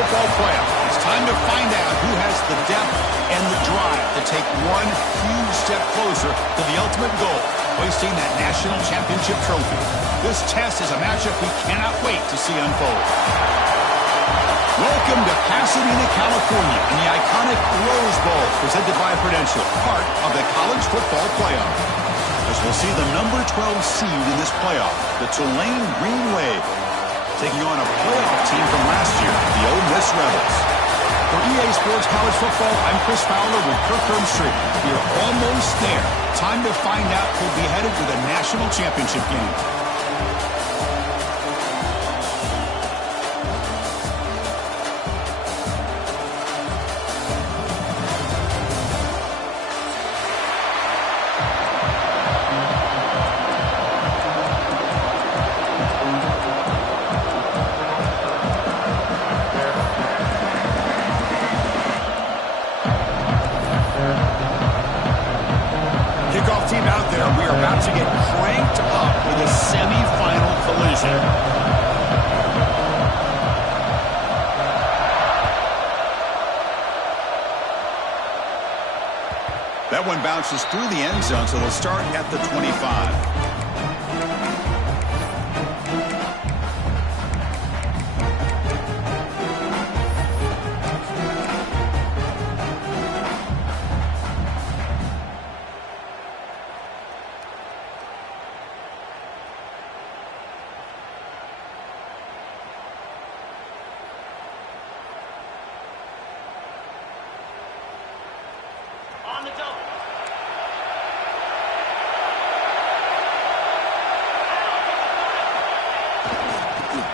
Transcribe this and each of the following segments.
football playoff. It's time to find out who has the depth and the drive to take one huge step closer to the ultimate goal, hoisting that national championship trophy. This test is a matchup we cannot wait to see unfold. Welcome to Pasadena, California, in the iconic Rose Bowl, presented by Prudential, part of the college football playoff. As we'll see the number 12 seed in this playoff, the Tulane Green Wave, taking on a playoff team from last year, the Ole Miss Rebels. For EA Sports College Football, I'm Chris Fowler with Kirk Herbstreit. We are almost there. Time to find out who'll be headed to the national championship game. Team out there, we are about to get cranked up with a semifinal collision. That one bounces through the end zone, so they'll start at the 25.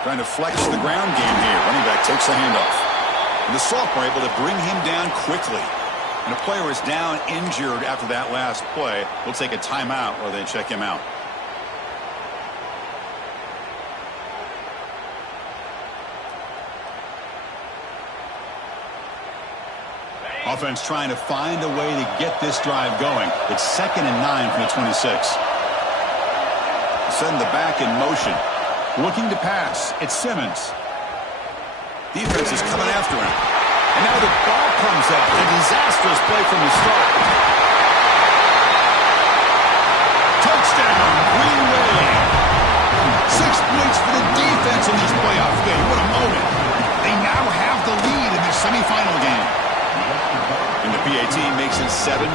Trying to flex the ground game here. Running back takes the handoff. And the sophomore able to bring him down quickly. And a player is down injured after that last play. We'll take a timeout while they check him out. Offense trying to find a way to get this drive going. It's 2nd and 9 from the 26. Send the back in motion. Looking to pass. It's Simmons. Defense is coming after him. And now the ball comes up. A disastrous play from the start. Touchdown, Green Wave. 6 points for the defense in this playoff game. What a moment. They now have the lead in their semifinal game. And the PAT makes it 7-0.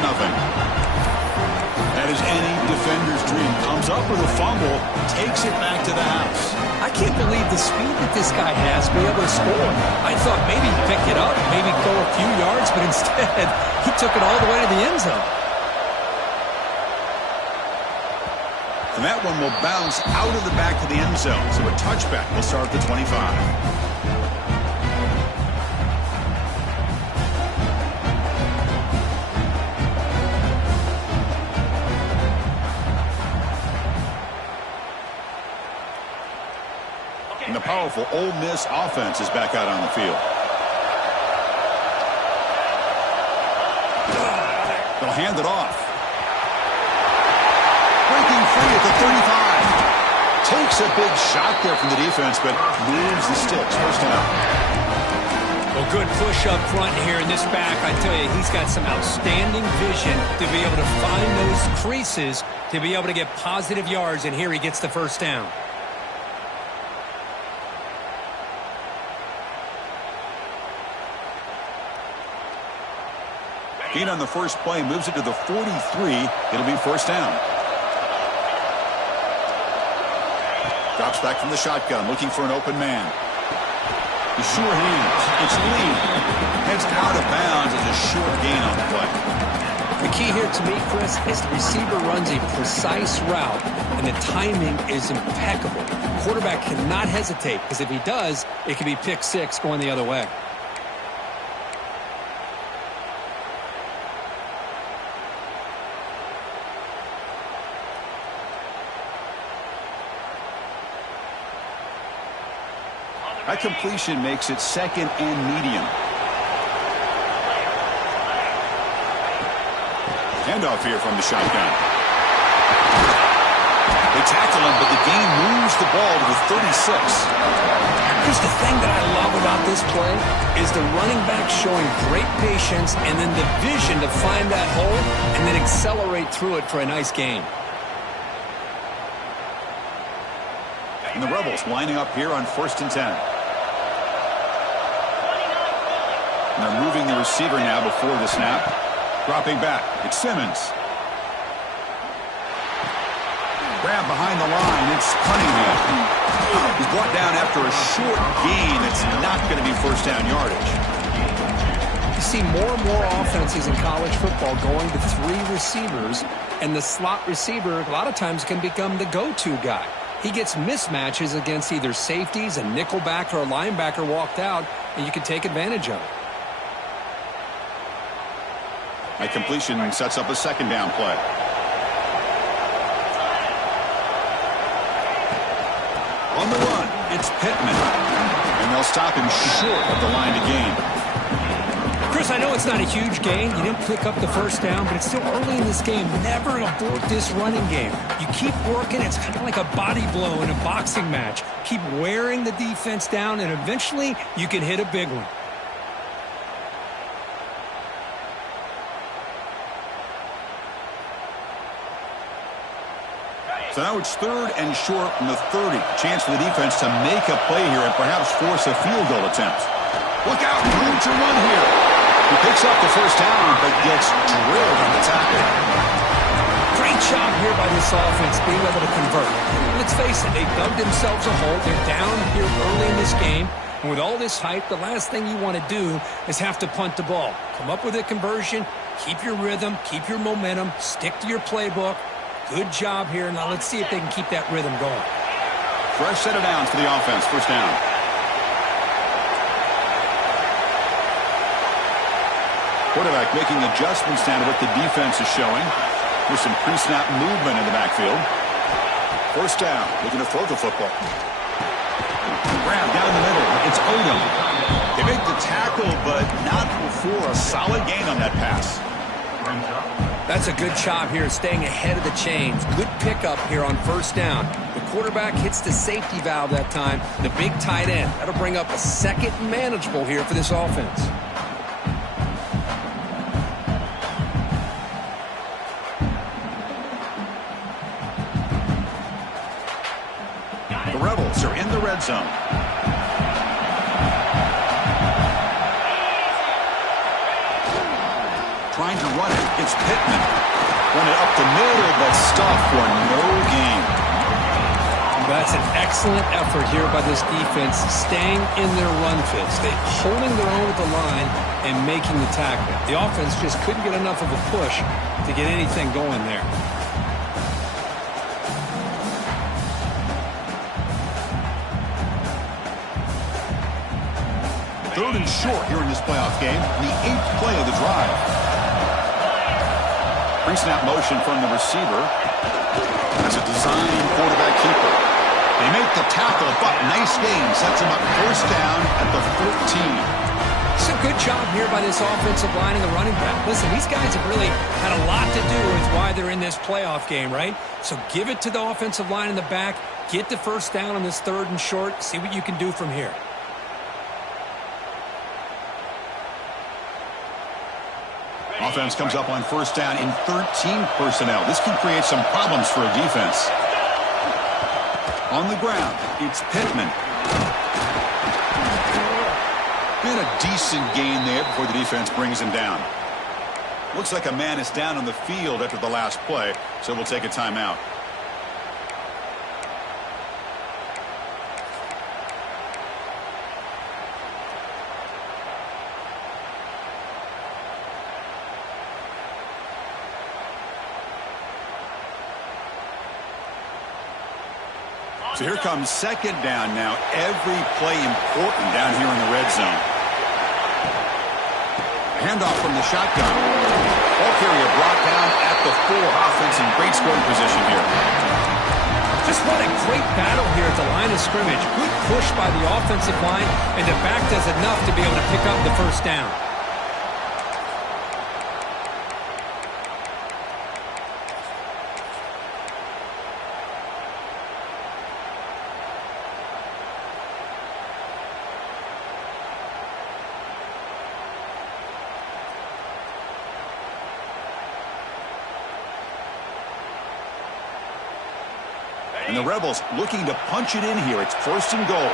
That is any defender's dream. Comes up with a fumble, takes it back to the house. I can't believe the speed that this guy has to be able to score. I thought maybe he'd pick it up, maybe go a few yards, but instead he took it all the way to the end zone. And that one will bounce out of the back of the end zone. So a touchback will start at the 25. And the powerful Ole Miss offense is back out on the field. They'll hand it off. Breaking free at the 35. Takes a big shot there from the defense, but moves the sticks. First down. Well, good push up front here in this back. I tell you, he's got some outstanding vision to be able to find those creases, to be able to get positive yards, and here he gets the first down. Gain on the first play, moves it to the 43. It'll be first down. Drops back from the shotgun, looking for an open man. The sure hands. It's Lee. Heads out of bounds as a short gain on the play. The key here to me, Chris, is the receiver runs a precise route, and the timing is impeccable. The quarterback cannot hesitate, because if he does, it could be pick six going the other way. That completion makes it 2nd and medium. Handoff here from the shotgun. They tackle him, but the gain moves the ball to the 36. Here's the thing that I love about this play is the running back showing great patience and then the vision to find that hole and then accelerate through it for a nice gain. And the Rebels lining up here on 1st and 10. And they're moving the receiver now before the snap. Dropping back. It's Simmons. Grab behind the line. It's Cunningham. He's brought down after a short gain. That's not going to be first down yardage. You see more and more offenses in college football going to 3 receivers, and the slot receiver a lot of times can become the go-to guy. He gets mismatches against either safeties, a nickelback, or a linebacker walked out, and you can take advantage of it. A completion sets up a 2nd down play. On the run, it's Pittman. And they'll stop him short of the line to gain. Chris, I know it's not a huge gain. You didn't pick up the first down, but it's still early in this game. Never abort this running game. You keep working. It's kind of like a body blow in a boxing match. Keep wearing the defense down, and eventually you can hit a big one. So now it's 3rd and short from the 30. Chance for the defense to make a play here and perhaps force a field goal attempt. Look out, room to run here. He picks up the first down, but gets drilled on the tackle. Great job here by this offense being able to convert. Let's face it, they dug themselves a hole. They're down here early in this game. And with all this hype, the last thing you want to do is have to punt the ball. Come up with a conversion, keep your rhythm, keep your momentum, stick to your playbook. Good job here. Now let's see if they can keep that rhythm going. Fresh set of downs for the offense. First down. Quarterback making adjustments down to what the defense is showing. There's some pre-snap movement in the backfield. First down. Looking to throw the football. Grab down the middle. It's Odom. They make the tackle, but not before a solid gain on that pass. That's a good job here, staying ahead of the chains. Good pickup here on first down. The quarterback hits the safety valve that time. The big tight end. That'll bring up a 2nd and manageable here for this offense. The Rebels are in the red zone. Trying to run it. It's Pittman. Run it up the middle, but stuffed for no gain. That's an excellent effort here by this defense, staying in their run fits. They're holding their own with the line and making the tackle. The offense just couldn't get enough of a push to get anything going there. Third and short here in this playoff game. The 8th play of the drive. Pre-snap motion from the receiver. That's a design quarterback keeper. They make the tackle, but nice gain. Sets him up first down at the 14. It's a good job here by this offensive line and the running back. Listen, these guys have really had a lot to do with why they're in this playoff game, right? So give it to the offensive line in the back. Get the first down on this 3rd and short. See what you can do from here. Offense comes up on first down in 13 personnel. This can create some problems for a defense. On the ground, it's Pittman. And a decent gain there before the defense brings him down. Looks like a man is down on the field after the last play, so we'll take a timeout. So here comes 2nd down now. Every play important down here in the red zone. Handoff from the shotgun. Ball carrier brought down at the 4. Offense in great scoring position here. Just what a great battle here at the line of scrimmage. Good push by the offensive line, and the back does enough to be able to pick up the first down. And the Rebels looking to punch it in here. It's 1st and goal.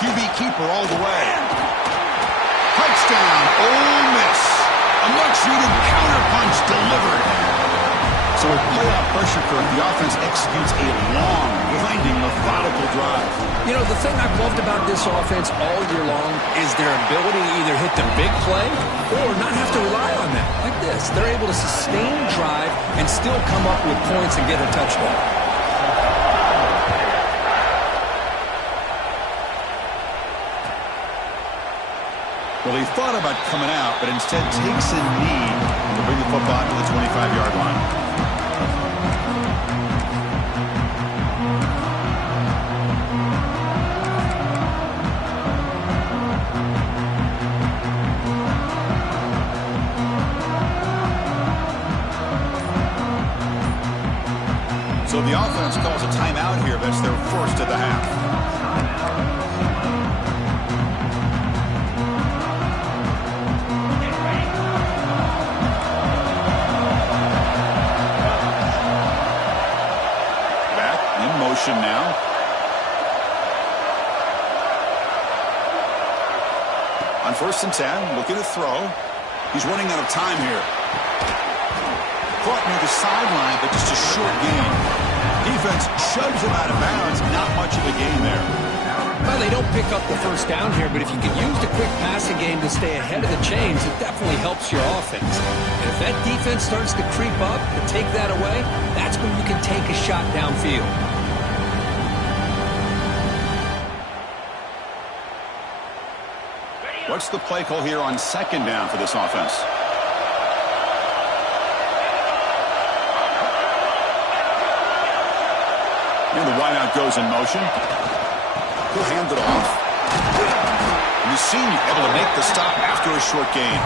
QB keeper all the way. Touchdown, Ole Miss. A much-needed counterpunch delivered. So with playoff pressure curve, the offense executes a long, winding, methodical drive. You know, the thing I've loved about this offense all year long is their ability to either hit the big play or not have to rely on that. Like this, they're able to sustain drive and still come up with points and get a touchdown. Well, he thought about coming out, but instead takes a knee to bring the football to the 25-yard line. So the offense calls a timeout here. That's their first of the half. Now. On 1st and 10, looking to throw. He's running out of time here. Caught near the sideline, but just a short gain. Defense shoves him out of bounds. Not much of a gain there. Well, they don't pick up the first down here, but if you can use the quick passing game to stay ahead of the chains, it definitely helps your offense. And if that defense starts to creep up and take that away, that's when you can take a shot downfield. What's the play call here on 2nd down for this offense? And the wideout goes in motion. He'll hand it off. And the senior able to make the stop after a short gain.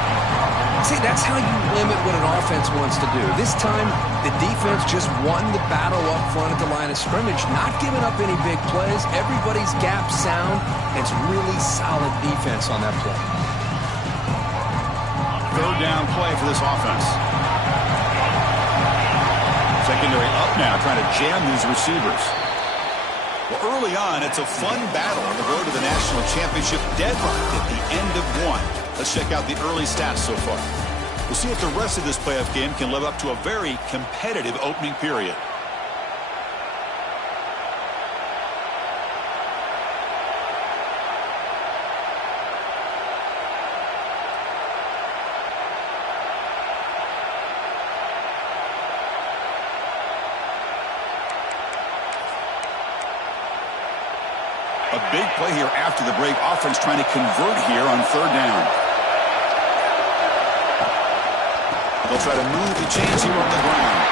See, that's how you limit what an offense wants to do. This time, the defense just won the battle up front at the line of scrimmage, not giving up any big plays. Everybody's gap sound. It's really solid defense on that play. 3rd down play for this offense. Secondary up now, trying to jam these receivers. Well, early on, it's a fun battle on the road to the national championship, deadlocked at the end of one. Let's check out the early stats so far. We'll see if the rest of this playoff game can live up to a very competitive opening period. A big play here after the break. Offense trying to convert here on 3rd down. They'll try to move the chains here on the ground.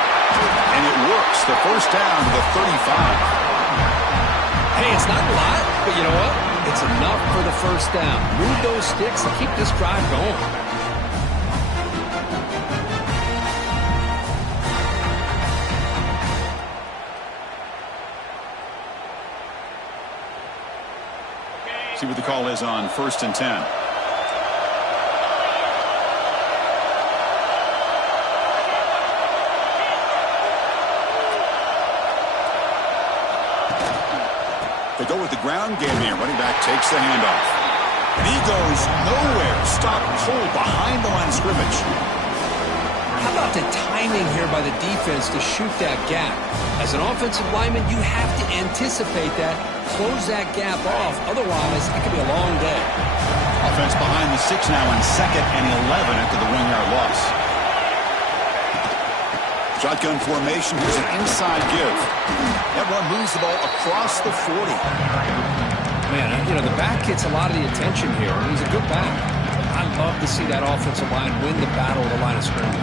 And it works. The 1st down to the 35. Hey, it's not a lot, but you know what? It's enough for the 1st down. Move those sticks and keep this drive going. See what the call is on 1st and 10. They go with the ground game here. Running back takes the handoff. And he goes nowhere. Stop cold behind the line of scrimmage. How about the timing here by the defense to shoot that gap? As an offensive lineman, you have to anticipate that, close that gap off. Otherwise, it could be a long day. Offense behind the 6 now on 2nd and 11 after the 1-yard loss. Shotgun formation. Here's an inside give. That run moves the ball across the 40. Man, you know, the back gets a lot of the attention here. He's a good back. I love to see that offensive line win the battle at the line of scrimmage.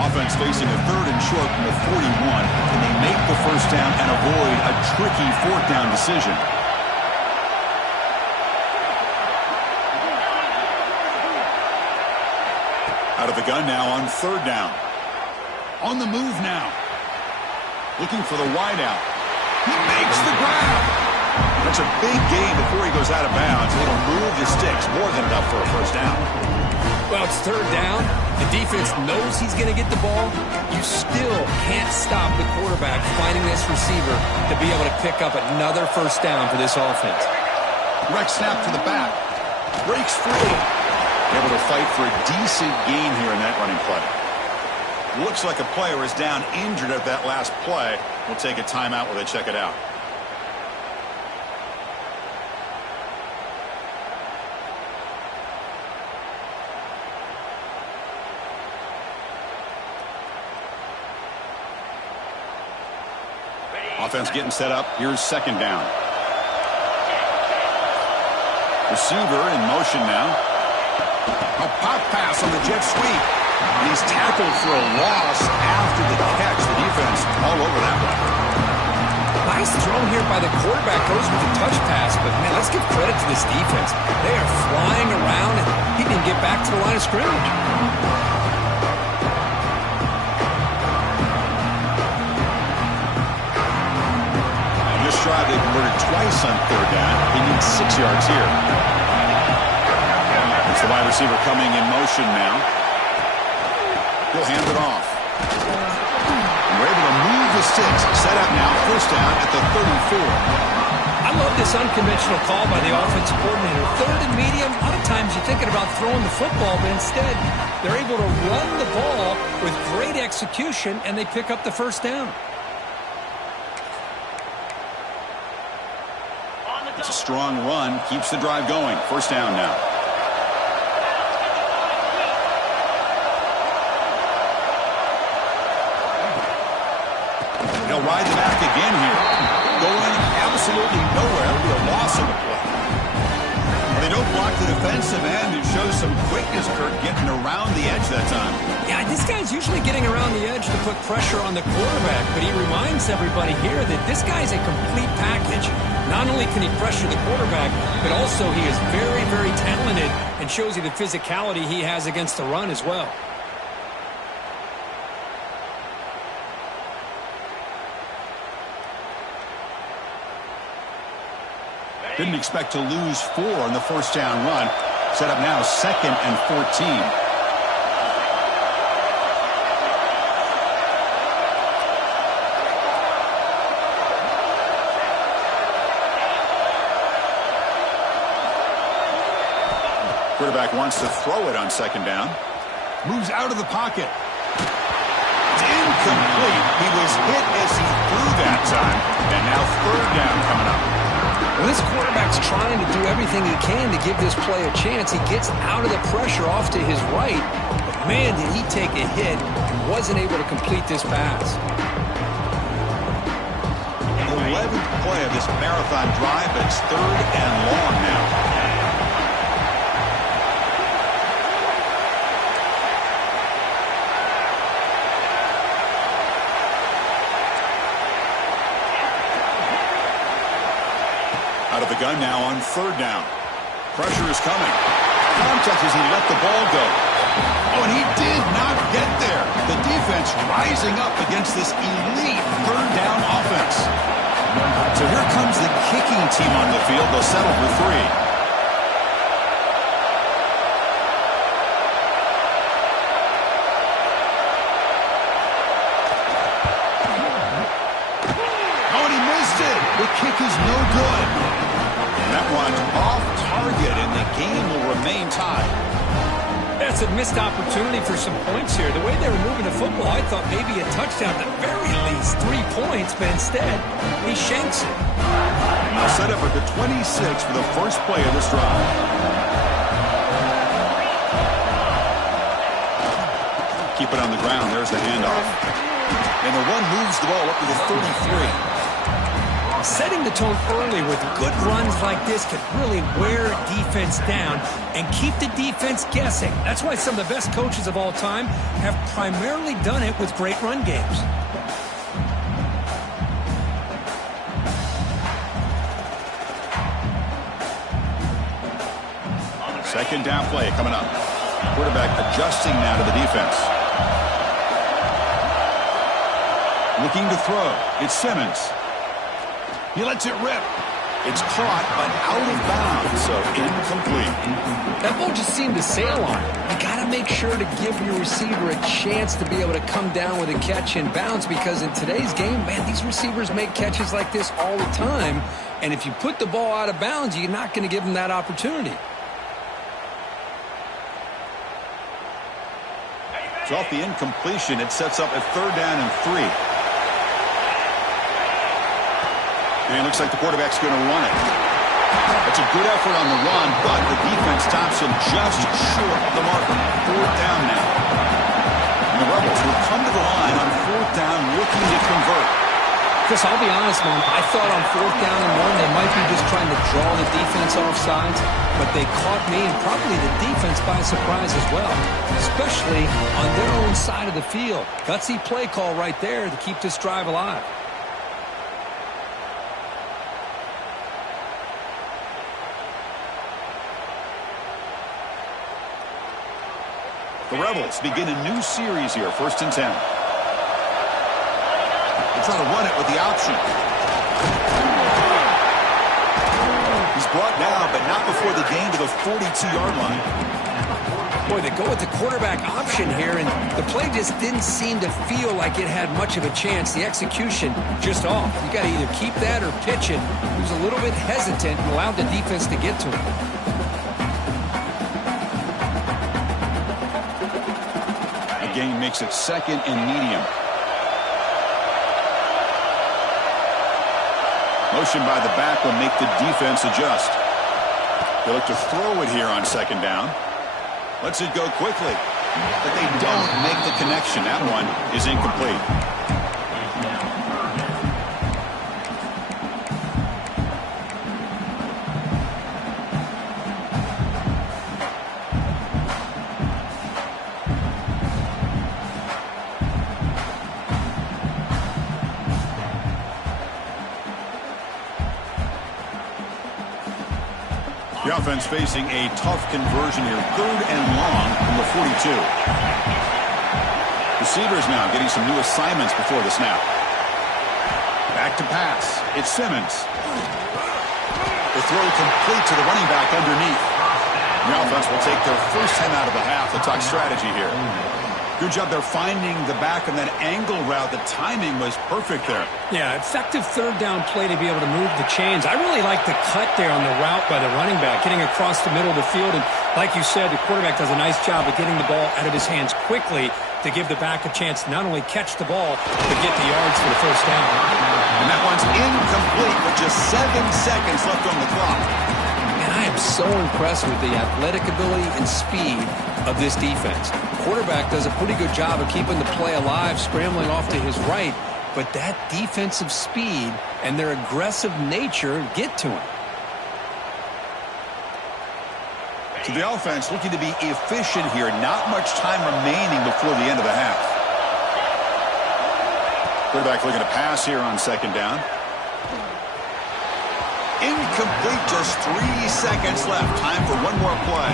Offense facing a 3rd and short from the 41. Can they make the 1st down and avoid a tricky 4th down decision? Out of the gun now on 3rd down. On the move now. Looking for the wideout. He makes the grab. That's a big gain before he goes out of bounds. It'll move the sticks more than enough for a first down. Well, it's third down. The defense knows he's going to get the ball. You still can't stop the quarterback finding this receiver to be able to pick up another first down for this offense. Direct snap to the back. Breaks free. Able to fight for a decent gain here in that running play. Looks like a player is down injured at that last play. We'll take a timeout while they check it out. Offense getting set up. Here's second down. Receiver in motion now. A pop pass on the jet sweep. And he's tackled for a loss after the catch. The defense all over that one. Nice throw here by the quarterback. Goes with the touch pass. But, man, let's give credit to this defense. They are flying around, and he didn't get back to the line of scrimmage. Drive, they converted twice on third down. He needs 6 yards here. It's the wide receiver coming in motion now. He'll hand it off. And we're able to move the sticks. Set up now, first down at the 34. I love this unconventional call by the offensive coordinator. Third and medium, a lot of times you're thinking about throwing the football, but instead they're able to run the ball with great execution, and they pick up the first down. It's a strong run, keeps the drive going. First down now. They'll ride the back again here. Going absolutely nowhere. It'll be a loss on the play. They don't block the defensive end. It shows some quickness, Kurt, getting around the edge that time. Yeah, this guy's usually getting around the edge to put pressure on the quarterback, but he reminds everybody here that this guy's a complete package. Not only can he pressure the quarterback, but also he is very, very talented and shows you the physicality he has against the run as well. Didn't expect to lose 4 on the first down run. Set up now, 2nd and 14. Quarterback wants to throw it on second down. Moves out of the pocket. It's incomplete. He was hit as he threw that time. And now third down coming up. Well, this quarterback's trying to do everything he can to give this play a chance. He gets out of the pressure off to his right. But, man, did he take a hit and wasn't able to complete this pass. 11th play of this marathon drive, but it's third and long now. Out of the gun now on third down. Pressure is coming. Contact as he let the ball go. Oh, and he did not get there. The defense rising up against this elite third down offense. So here comes the kicking team on the field. They'll settle for 3. The kick is no good. That one's off target, and the game will remain tied. That's a missed opportunity for some points here. The way they were moving the football, I thought maybe a touchdown, at the very least 3 points, but instead, he shanks it. Now set up at the 26 for the first play of this drive. Keep it on the ground. There's the handoff. And the one moves the ball up to the 33. Setting the tone early with good runs like this can really wear defense down and keep the defense guessing. That's why some of the best coaches of all time have primarily done it with great run games. Second down play coming up. Quarterback adjusting now to the defense. Looking to throw. It's Simmons. He lets it rip. It's caught, but out of bounds, so incomplete. That ball just seemed to sail on it. You got to make sure to give your receiver a chance to be able to come down with a catch and bounce, because in today's game, man, these receivers make catches like this all the time. And if you put the ball out of bounds, you're not going to give them that opportunity. So off the incompletion, it sets up a 3rd down and 3. And it looks like the quarterback's going to run it. That's a good effort on the run, but the defense stops him just short of the marker. 4th down now. And the Rebels will come to the line on 4th down looking to convert. Chris, I'll be honest, man. I thought on 4th down and 1, they might be just trying to draw the defense off sides, but they caught me and probably the defense by surprise as well, especially on their own side of the field. Gutsy play call right there to keep this drive alive. The Rebels begin a new series here, 1st and 10. They try to run it with the option. He's brought down, but not before the gain to the 42-yard line. Boy, they go with the quarterback option here, and the play just didn't seem to feel like it had much of a chance. The execution just off. You got to either keep that or pitch it. He was a little bit hesitant and allowed the defense to get to him. Gain makes it 2nd and medium. Motion by the back will make the defense adjust. They look to throw it here on 2nd down. Lets it go quickly, but they don't make the connection. That one is incomplete. The offense facing a tough conversion here. 3rd and long from the 42. Receivers now getting some new assignments before the snap. Back to pass. It's Simmons. The throw complete to the running back underneath. The offense will take their first time out of the half to talk strategy here. Good job there finding the back on that angle route. The timing was perfect there. Yeah, effective 3rd down play to be able to move the chains. I really like the cut there on the route by the running back, getting across the middle of the field. And like you said, the quarterback does a nice job of getting the ball out of his hands quickly to give the back a chance to not only catch the ball, but get the yards for the 1st down. And that one's incomplete with just 7 seconds left on the clock. And I am so impressed with the athletic ability and speed of this defense. Quarterback does a pretty good job of keeping the play alive, scrambling off to his right, but that defensive speed and their aggressive nature get to him. So the offense looking to be efficient here. Not much time remaining before the end of the half. Quarterback looking to pass here on 2nd down. Incomplete, just 3 seconds left. Time for one more play.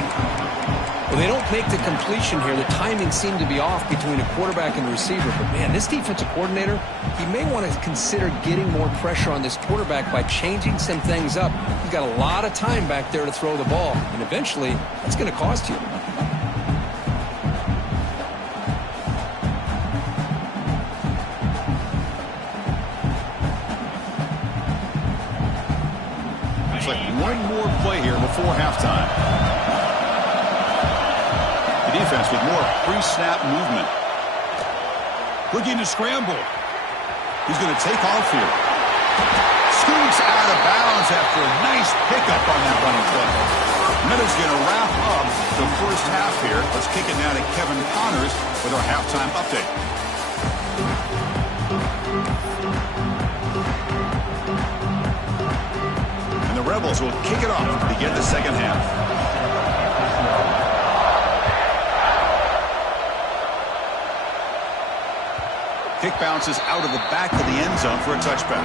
Well, they don't make the completion here. The timing seemed to be off between a quarterback and the receiver. But, man, this defensive coordinator, he may want to consider getting more pressure on this quarterback by changing some things up. He's got a lot of time back there to throw the ball. And eventually, that's going to cost you. It's like one more play here before halftime. Defense with more pre-snap movement. Looking to scramble. He's going to take off here. Scoots out of bounds after a nice pickup on that running play. And that is going to wrap up the first half here. Let's kick it now to Kevin Connors with our halftime update. And the Rebels will kick it off to begin the 2nd half. Kick bounces out of the back of the end zone for a touchback.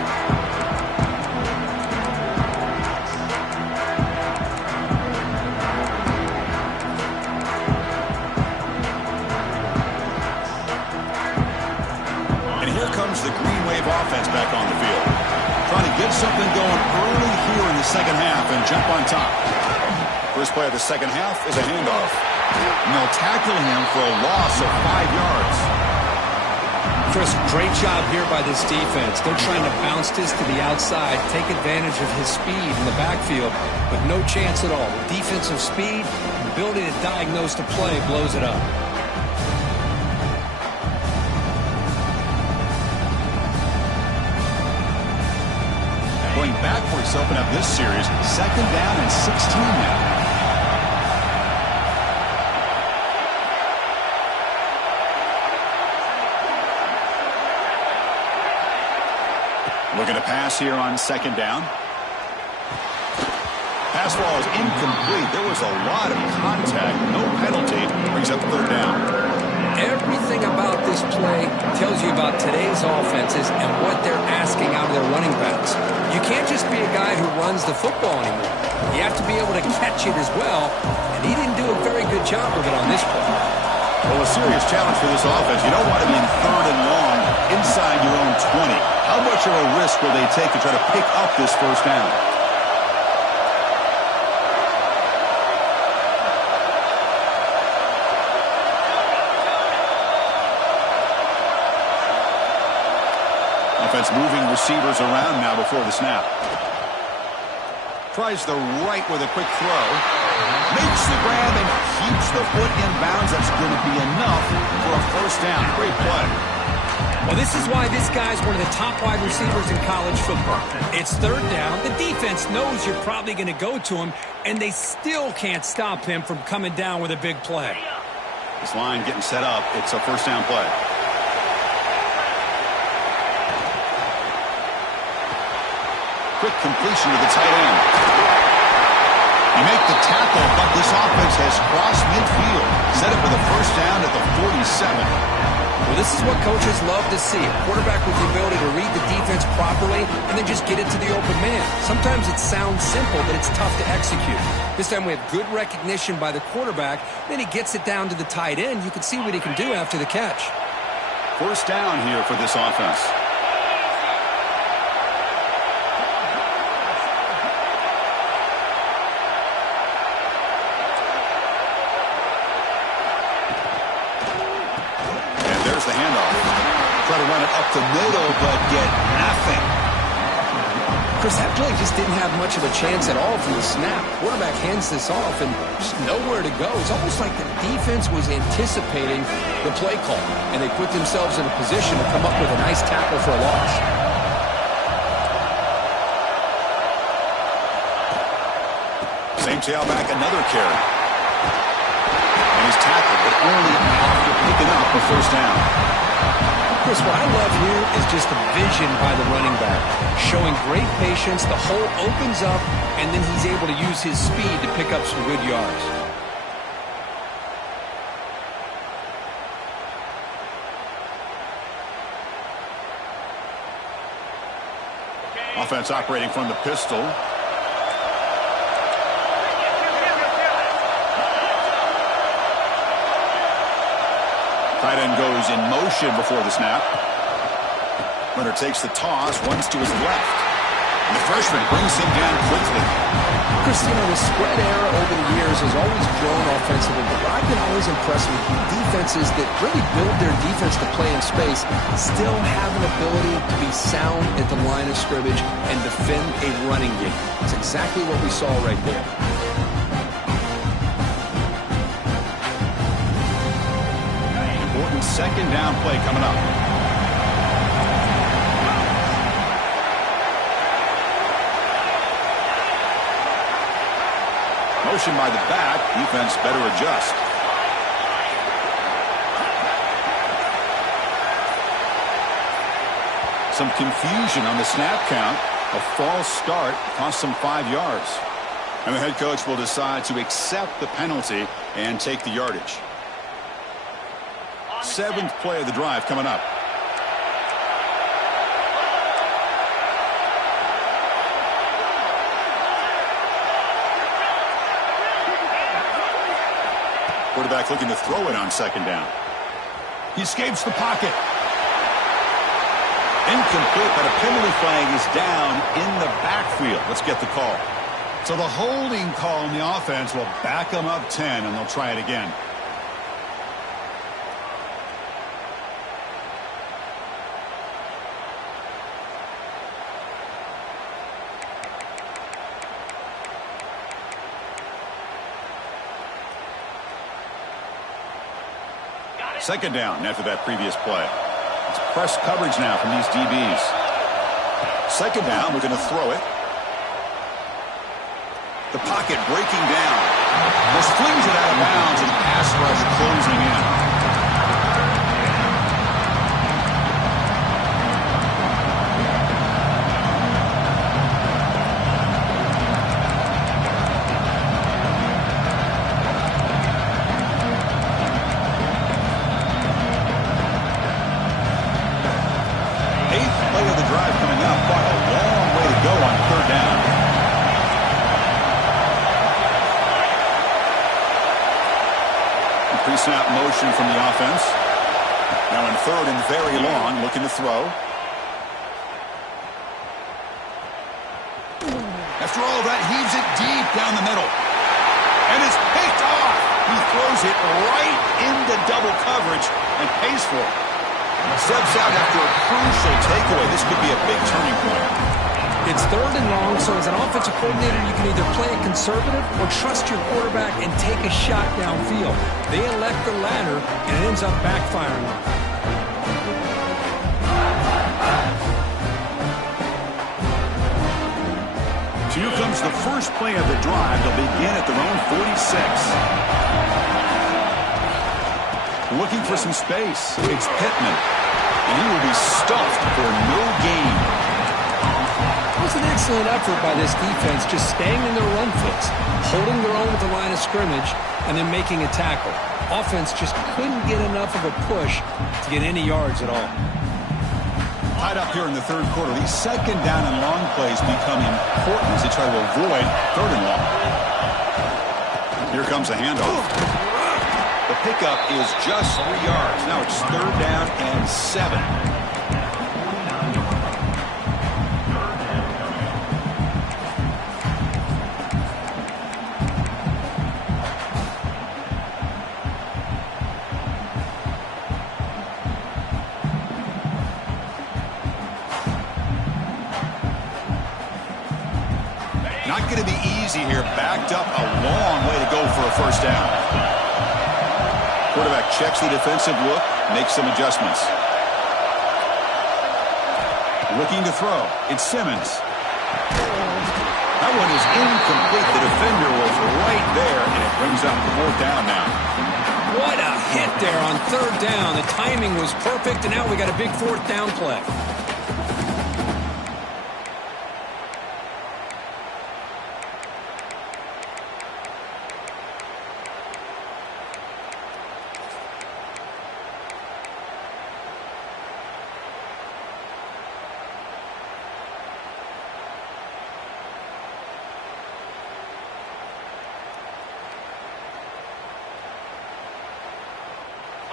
And here comes the Green get something going early here in the second half and jump on top. First play of the second half is a handoff. And they'll tackle him for a loss of 5 yards. Chris, great job here by this defense. They're trying to bounce this to the outside, take advantage of his speed in the backfield, but no chance at all. The defensive speed, the ability to diagnose the play blows it up. Going backwards to open up this series, second down and 16 now. Looking to pass here on second down. Pass ball is incomplete. There was a lot of contact. No penalty. Brings up third down. Everything about this play tells you about today's offenses and what they're asking out of their running backs. You can't just be a guy who runs the football anymore. You have to be able to catch it as well, and he didn't do a very good job of it on this play. Well, a serious challenge for this offense. You don't want to be in third and long inside your own 20. How much of a risk will they take to try to pick up this first down? Offense moving receivers around now before the snap. Tries the right with a quick throw. Makes the grab and keeps the foot in bounds. That's going to be enough for a first down. Great play. Well, this is why this guy's one of the top wide receivers in college football. It's third down. The defense knows you're probably going to go to him, and they still can't stop him from coming down with a big play. This line getting set up. It's a first down play. Quick completion to the tight end. You make the tackle, but this offense has crossed midfield. Set up for the first down at the 47. Well, this is what coaches love to see. A quarterback with the ability to read the defense properly and then just get it to the open man. Sometimes it sounds simple, but it's tough to execute. This time we have good recognition by the quarterback. Then he gets it down to the tight end. You can see what he can do after the catch. First down here for this offense. The handoff. Try to run it up the middle, but get nothing. Chris, that play just didn't have much of a chance at all from the snap. Quarterback hands this off and just nowhere to go. It's almost like the defense was anticipating the play call, and they put themselves in a position to come up with a nice tackle for a loss. Same tailback, another carry. And he's tackled, but only after picking up a first down. Chris, what I love here is just the vision by the running back. Showing great patience, the hole opens up, and then he's able to use his speed to pick up some good yards. Offense operating from the pistol. Tight end goes in motion before the snap. Runner takes the toss, runs to his left. And the freshman brings him down quickly. Chris, the spread era over the years has always grown offensively, but I've been always impressed with defenses that really build their defense to play in space, still have an ability to be sound at the line of scrimmage and defend a running game. It's exactly what we saw right there. Second down play coming up. Motion by the back. Defense better adjust. Some confusion on the snap count. A false start cost them 5 yards. And the head coach will decide to accept the penalty and take the yardage. Seventh play of the drive coming up. Quarterback looking to throw it on second down. He escapes the pocket. Incomplete, but a penalty flag is down in the backfield. Let's get the call. So the holding call on the offense will back them up 10, and they'll try it again. Second down after that previous play. It's press coverage now from these DBs. Second down, we're going to throw it. The pocket breaking down. Just flings it out of bounds, and pass rush closing in. Pre-snap motion from the offense. Now in third and very long, looking to throw. After all that, heaves it deep down the middle. And it's picked off. He throws it right into double coverage and pays for it. Steps out after a crucial takeaway. This could be a big turning point. It's third and long, so as an offensive coordinator, you can either play it conservative or trust your quarterback and take a shot downfield. They elect the latter, and it ends up backfiring on them. So here comes the first play of the drive. They'll begin at their own 46. Looking for some space. It's Pittman, and he will be stuffed for no gain. It was an excellent effort by this defense, just staying in their run fits, holding their own at the line of scrimmage, and then making a tackle. Offense just couldn't get enough of a push to get any yards at all. Tied up here in the third quarter. These second down and long plays become important as they try to avoid third and long. Here comes a handoff. The pickup is just 3 yards. Now it's third down and 7. Not going to be easy here. Backed up a long way to go for a first down. Quarterback checks the defensive look, makes some adjustments. Looking to throw. It's Simmons. That one is incomplete. The defender was right there, and it brings up the fourth down now. What a hit there on third down. The timing was perfect, and now we got a big fourth down play.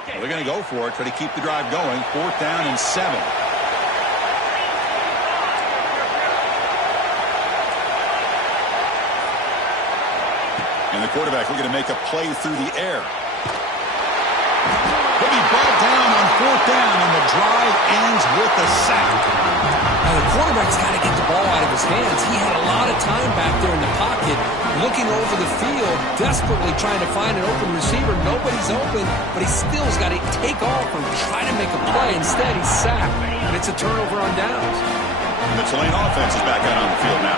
Well, they're going to go for it, try to keep the drive going. Fourth down and 7. And the quarterback looking to make a play through the air. He'll be brought down on fourth down, and the drive ends with a sack. Now the quarterback's got to get the ball out of his hands. He had a lot of time back there in the pocket, looking over the field, desperately trying to find an open receiver. Nobody's open, but he still's got to take off and try to make a play. Instead, he's sacked, and it's a turnover on downs. And the Tulane offense is back out on the field now.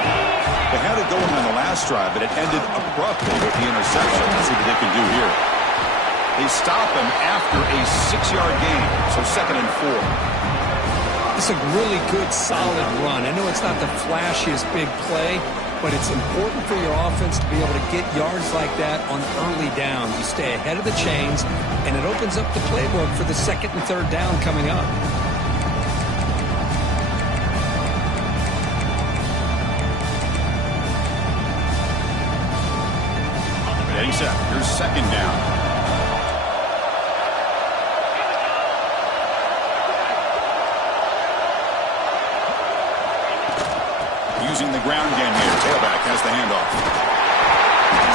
They had it going on the last drive, but it ended abruptly with the interception. Let's see what they can do here. They stop him after a 6-yard gain, so 2nd and 4. It's a really good, solid run. I know it's not the flashiest big play, but it's important for your offense to be able to get yards like that on early downs. You stay ahead of the chains, and it opens up the playbook for the 2nd and 3rd down coming up. Ready, set. Here's 2nd down. using the ground game here. Tailback has the handoff.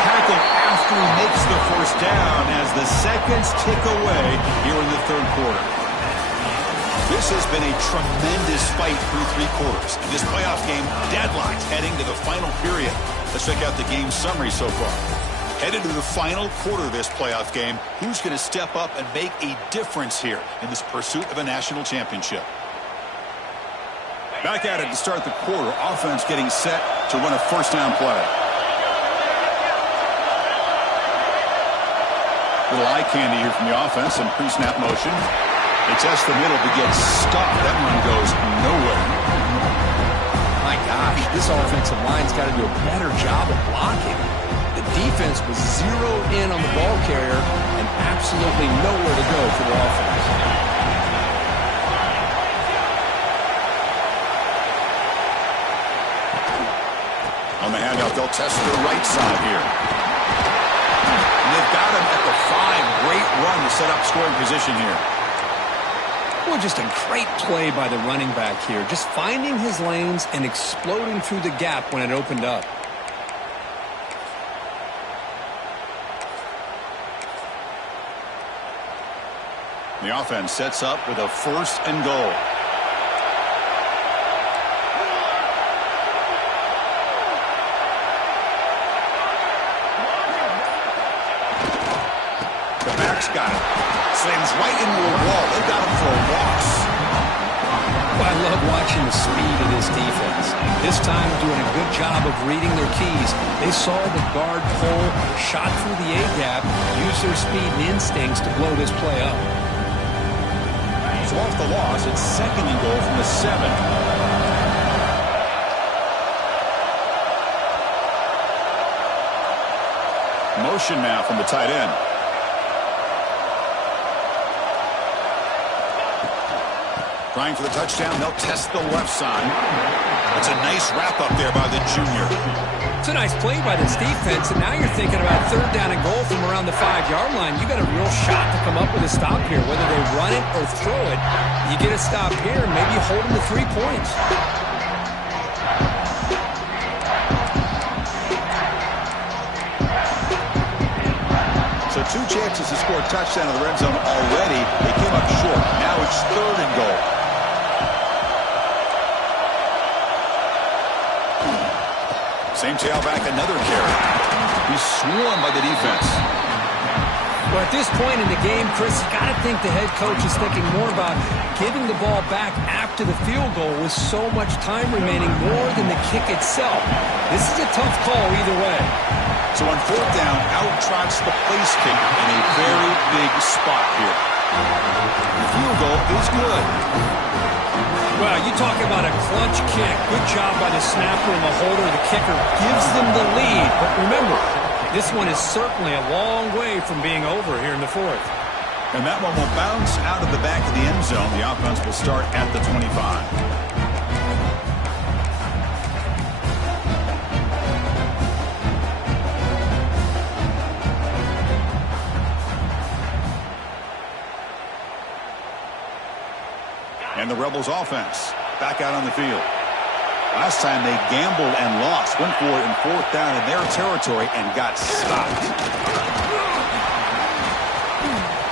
Tackle after he makes the first down as the seconds tick away here in the third quarter. This has been a tremendous fight through three quarters. In this playoff game, deadlocked heading to the final period. Let's check out the game summary so far. Headed to the final quarter of this playoff game, who's going to step up and make a difference here in this pursuit of a national championship? Back at it to start the quarter. Offense getting set to run a first down play. Little eye candy here from the offense and pre-snap motion. They test the middle to get stopped. That one goes nowhere. My gosh, this offensive line's got to do a better job of blocking. The defense was zeroed in on the ball carrier and absolutely nowhere to go for the offense. On the handoff, they'll test the right side here. And they've got him at the 5. Great run to set up scoring position here. Well, just a great play by the running back here. Just finding his lanes and exploding through the gap when it opened up. The offense sets up with a first and goal. The back's got it. Slams right into a wall. They got him for a loss. Well, I love watching the speed of this defense. This time doing a good job of reading their keys. They saw the guard pull, shot through the A-gap, used their speed and instincts to blow this play up. So off the loss, it's second and goal from the 7. Motion now from the tight end. Trying for the touchdown. They'll test the left side. That's a nice wrap-up there by the junior. It's a nice play by this defense, and now you're thinking about third down and goal from around the 5-yard line. You got a real shot to come up with a stop here. Whether they run it or throw it, you get a stop here and maybe hold them to 3 points. So 2 chances to score a touchdown in the red zone already. They came up short. Now it's third and goal. Same tailback, another carry. He's swarmed by the defense. Well, at this point in the game, Chris, you got to think the head coach is thinking more about giving the ball back after the field goal with so much time remaining more than the kick itself. This is a tough call either way. So on fourth down, out trots the place kicker in a very big spot here. The field goal is good. Well, you talk about a clutch kick. Good job by the snapper and the holder. The kicker gives them the lead. But remember, this one is certainly a long way from being over here in the fourth. And that one will bounce out of the back of the end zone. The offense will start at the 25. And the Rebels offense back out on the field. Last time they gambled and lost. Went for it in fourth down in their territory and got stopped.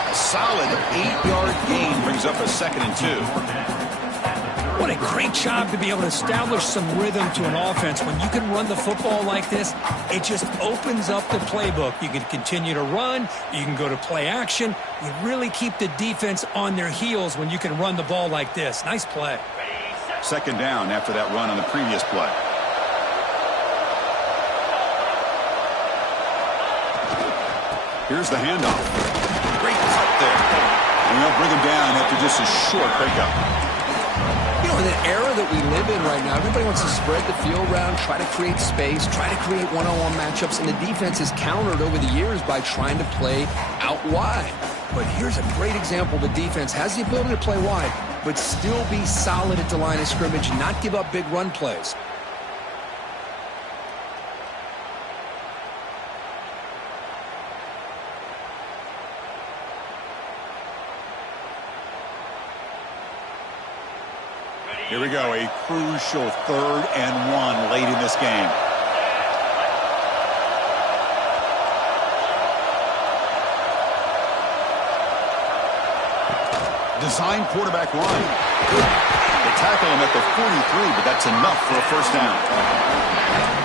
A solid 8-yard gain brings up a 2nd and 2. What a great job to be able to establish some rhythm to an offense. When you can run the football like this, it just opens up the playbook. You can continue to run. You can go to play action. You really keep the defense on their heels when you can run the ball like this. Nice play. 2nd down after that run on the previous play. Here's the handoff. Great cut there. And they'll bring him down after just a short pickup. You know, in the era that we live in right now, everybody wants to spread the field around, try to create space, try to create one-on-one matchups, and the defense has countered over the years by trying to play out wide. But here's a great example. The defense has the ability to play wide, but still be solid at the line of scrimmage, not give up big run plays. Here we go, a crucial 3rd and 1 late in this game. Design quarterback run. They tackle him at the 43, but that's enough for a first down.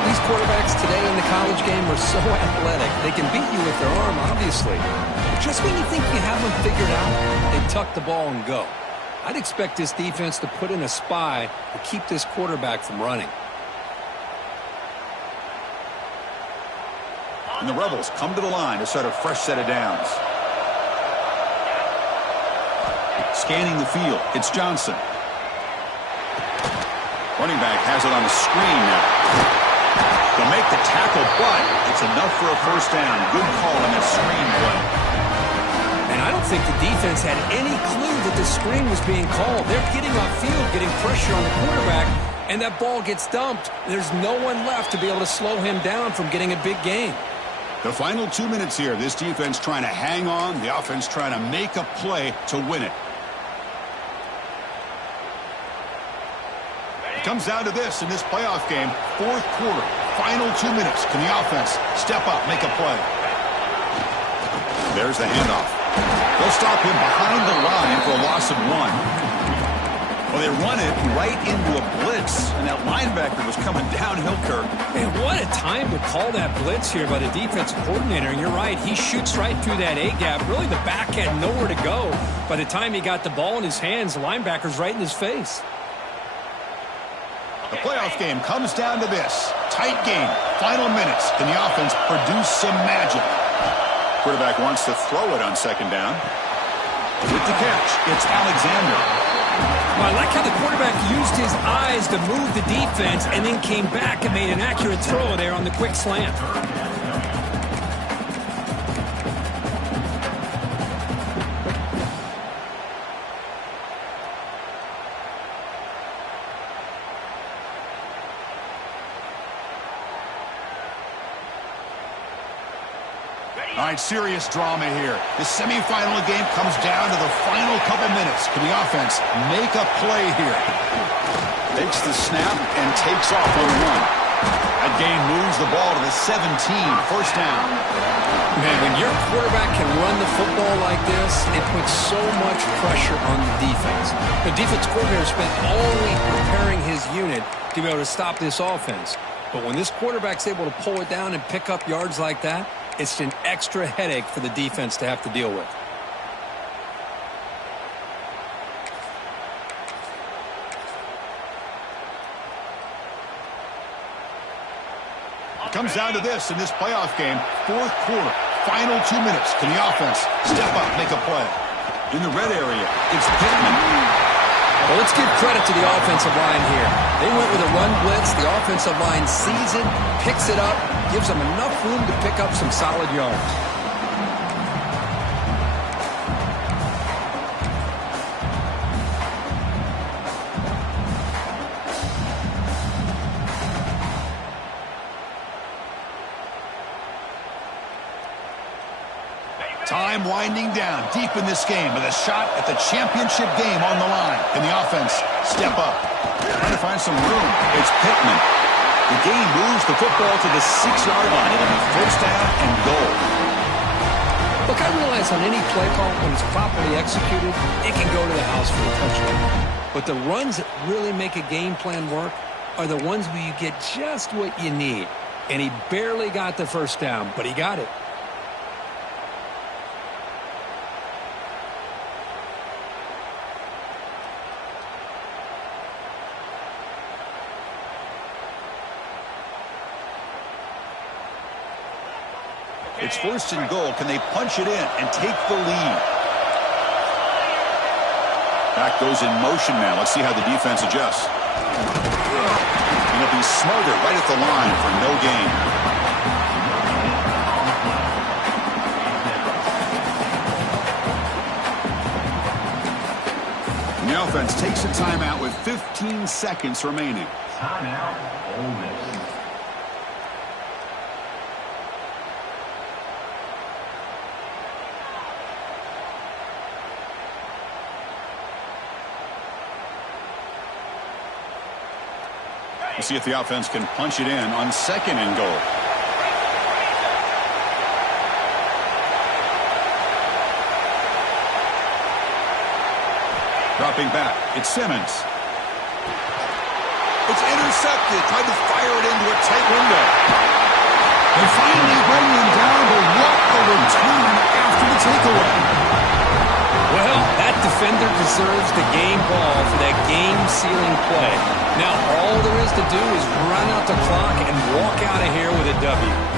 These quarterbacks today in the college game are so athletic. They can beat you with their arm, obviously. But just when you think you have them figured out, they tuck the ball and go. I'd expect this defense to put in a spy to keep this quarterback from running. And the Rebels come to the line to start a fresh set of downs. Scanning the field, it's Johnson. Running back has it on the screen now. They'll make the tackle, but it's enough for a first down. Good call on that screen play. And I don't think the defense had any clue that the screen was being called. They're getting off field, getting pressure on the quarterback, and that ball gets dumped. There's no one left to be able to slow him down from getting a big gain. The final 2 minutes here, this defense trying to hang on, the offense trying to make a play to win it. It comes down to this in this playoff game, 4th quarter, final 2 minutes. Can the offense step up, make a play? There's the handoff. They'll stop him behind the line for a loss of 1. Well, they run it right into a blitz, and that linebacker was coming downhill, Kirk. And what a time to call that blitz here by the defensive coordinator. And you're right, he shoots right through that A-gap. Really, the back had nowhere to go. By the time he got the ball in his hands, the linebacker's right in his face. The playoff game comes down to this. Tight game, final minutes. Can the offense produce some magic? Quarterback wants to throw it on 2nd down. With the catch, it's Alexander. Well, I like how the quarterback used his eyes to move the defense and then came back and made an accurate throw there on the quick slant. All right, serious drama here. The semifinal game comes down to the final couple minutes. Can the offense make a play here? Takes the snap and takes off on the run. That gain moves the ball to the 17, first down. Man, when your quarterback can run the football like this, it puts so much pressure on the defense. The defense coordinator spent all week preparing his unit to be able to stop this offense. But when this quarterback's able to pull it down and pick up yards like that, it's an extra headache for the defense to have to deal with. It comes down to this in this playoff game, 4th quarter, final 2 minutes. Can the offense step up, make a play? In the red area, it's Pittman. Well, let's give credit to the offensive line here. They went with a run blitz. The offensive line sees it, picks it up, gives them enough room to pick up some solid yards. Time winding down deep in this game with a shot at the championship game on the line. Can the offense step up? Trying to find some room. It's Pittman. The gain moves the football to the 6-yard line. It'll be first down and goal. Look, I realize on any play call, when it's properly executed, it can go to the house for a touchdown. But the runs that really make a game plan work are the ones where you get just what you need. And he barely got the first down, but he got it. It's first and goal. Can they punch it in and take the lead? Back goes in motion now. Let's see how the defense adjusts. And it'll be smarter right at the line for no gain. And the offense takes a timeout with 15 seconds remaining. Timeout, Ole Miss. We'll see if the offense can punch it in on 2nd and goal. Dropping back, it's Simmons. It's intercepted. Tried to fire it into a tight window. They finally bring him down, but what a return after the takeaway. Well, that defender deserves the game ball for that game-sealing play. Now, all there is to do is run out the clock and walk out of here with a W.